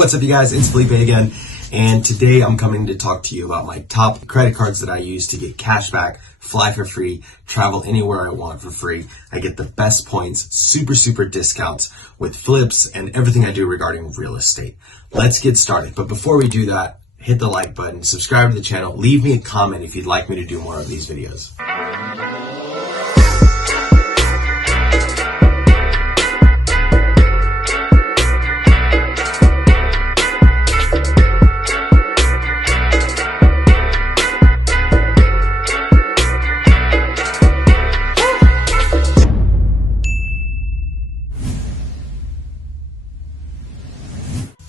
What's up, you guys? It's Felipe again, and today I'm coming to talk to you about my top credit cards that I use to get cash back, fly for free, travel anywhere I want for free. I get the best points, super discounts with flips and everything I do regarding real estate. Let's get started. But before we do that, hit the like button, subscribe to the channel, leave me a comment if you'd like me to do more of these videos.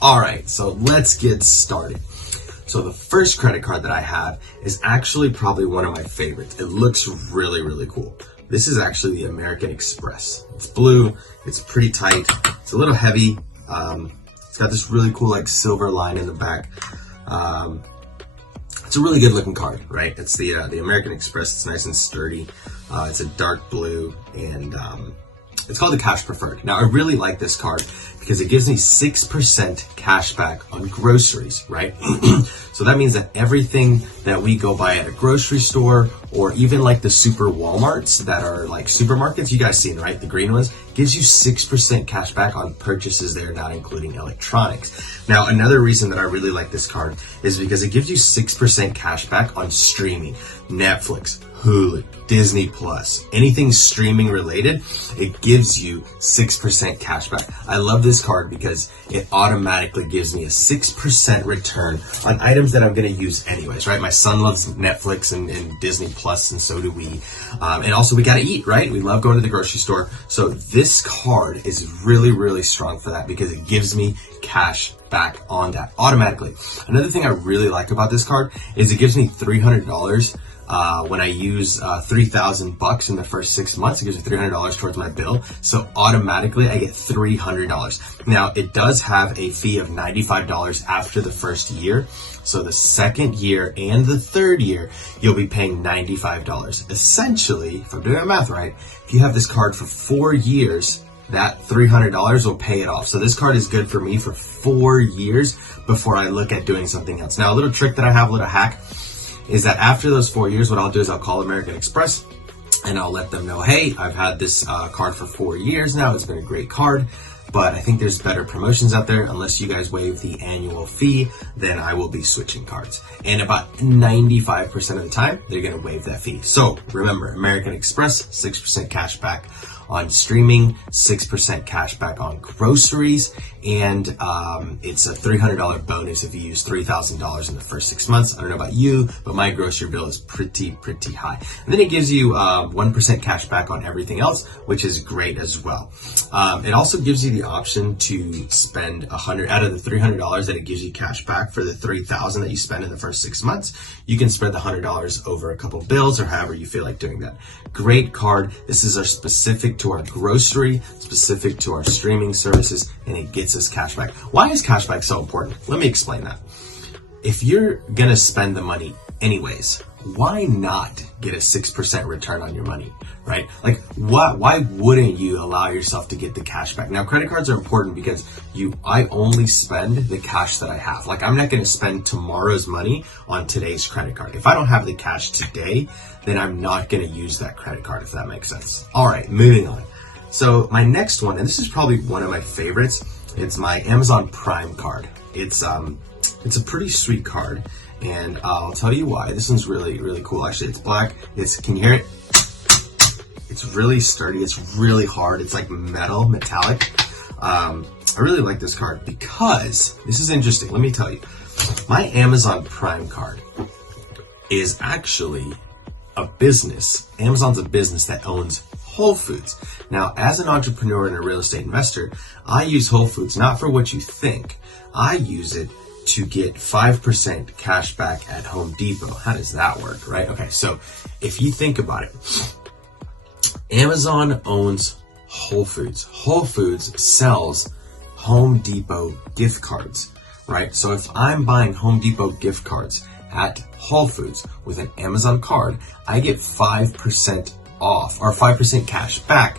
Alright, so let's get started. So the first credit card that I have is actually probably one of my favorites. It looks really cool. This is actually the American Express. It's blue, it's pretty tight, it's a little heavy. It's got this really cool like silver line in the back. It's a really good looking card, right? It's the American Express. It's nice and sturdy. It's a dark blue, and it's called the Cash Preferred. Now, I really like this card because it gives me 6% cash back on groceries, right? So that means that everything that we go buy at a grocery store, or even like the super Walmarts that are like supermarkets, you guys seen, right? The green ones, gives you 6% cash back on purchases there, not including electronics. Now, another reason that I really like this card is because it gives you 6% cash back on streaming, Netflix, Hulu, Disney Plus, anything streaming related, it gives you 6% cash back. I love this card because it automatically gives me a 6% return on items that I'm going to use anyways, right? My son loves Netflix and Disney Plus, and so do we. And also we got to eat, right? We love going to the grocery store. So this card is really strong for that because it gives me cash back on that automatically. Another thing I really like about this card is it gives me $300 when I use $3,000 in the first 6 months. It gives me $300 towards my bill. So automatically I get $300. Now it does have a fee of $95 after the first year. So the second year and the third year, you'll be paying $95. Essentially, if I'm doing my math right, if you have this card for 4 years, that $300 will pay it off. So this card is good for me for 4 years before I look at doing something else. Now, a little trick that I have, a little hack, is that after those 4 years, what I'll do is I'll call American Express and I'll let them know, hey, I've had this card for 4 years now. It's been a great card, but I think there's better promotions out there. Unless you guys waive the annual fee, then I will be switching cards. And about 95% of the time, they're going to waive that fee. So remember, American Express, 6% cash back on streaming, 6% cash back on groceries, and it's a $300 bonus if you use $3,000 in the first 6 months. I don't know about you, but my grocery bill is pretty high. And then it gives you 1% cash back on everything else, which is great as well. It also gives you the option to spend $100 out of the $300 that it gives you cash back for the $3,000 that you spend in the first 6 months. You can spread the $100 over a couple bills or however you feel like doing that. Great card. This is our specific to our grocery, specific to our streaming services, and it gets us cash back. Why is cash back so important? Let me explain that. If you're gonna spend the money anyways, why not get a 6% return on your money, right? Like, why wouldn't you allow yourself to get the cash back? Now, credit cards are important because I only spend the cash that I have. Like, I'm not gonna spend tomorrow's money on today's credit card. If I don't have the cash today, then I'm not gonna use that credit card, if that makes sense. All right, moving on. So my next one, and this is probably one of my favorites, it's my Amazon Prime card. It's a pretty sweet card, and I'll tell you why. This one's really cool. Actually, it's black. Can you hear it? It's really sturdy. It's really hard. It's like metallic. I really like this card because this is interesting. Let me tell you, my Amazon Prime card is actually a business. Amazon's a business that owns Whole Foods. Now, as an entrepreneur and a real estate investor, I use Whole Foods not for what you think. I use it to get 5% cash back at Home Depot. How does that work, right? Okay, so if you think about it, Amazon owns Whole Foods. Whole Foods sells Home Depot gift cards, right? So if I'm buying Home Depot gift cards at Whole Foods with an Amazon card, I get 5% off or 5% cash back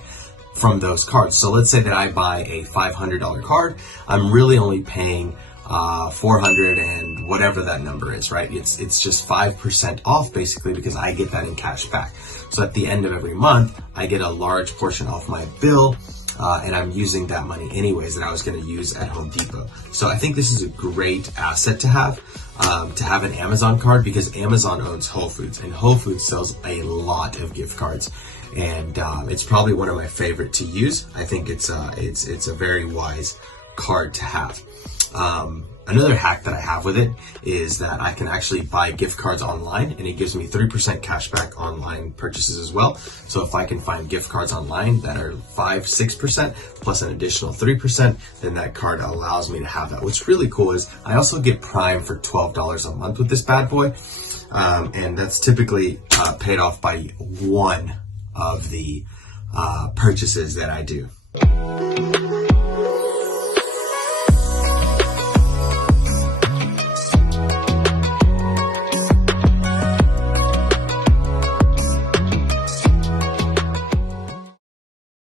from those cards. So let's say that I buy a $500 card. I'm really only paying 400 and whatever that number is, right? It's just 5% off basically because I get that in cash back. So at the end of every month, I get a large portion off my bill, and I'm using that money anyways that I was going to use at Home Depot. So I think this is a great asset to have an Amazon card, because Amazon owns Whole Foods, and Whole Foods sells a lot of gift cards. And it's probably one of my favorite to use. I think it's a very wise card to have. Another hack that I have with it is that I can actually buy gift cards online, and it gives me 3% cash back online purchases as well. So if I can find gift cards online that are 5-6% plus an additional 3%, then that card allows me to have that. What's really cool is I also get Prime for $12 a month with this bad boy. And that's typically paid off by one of the purchases that I do.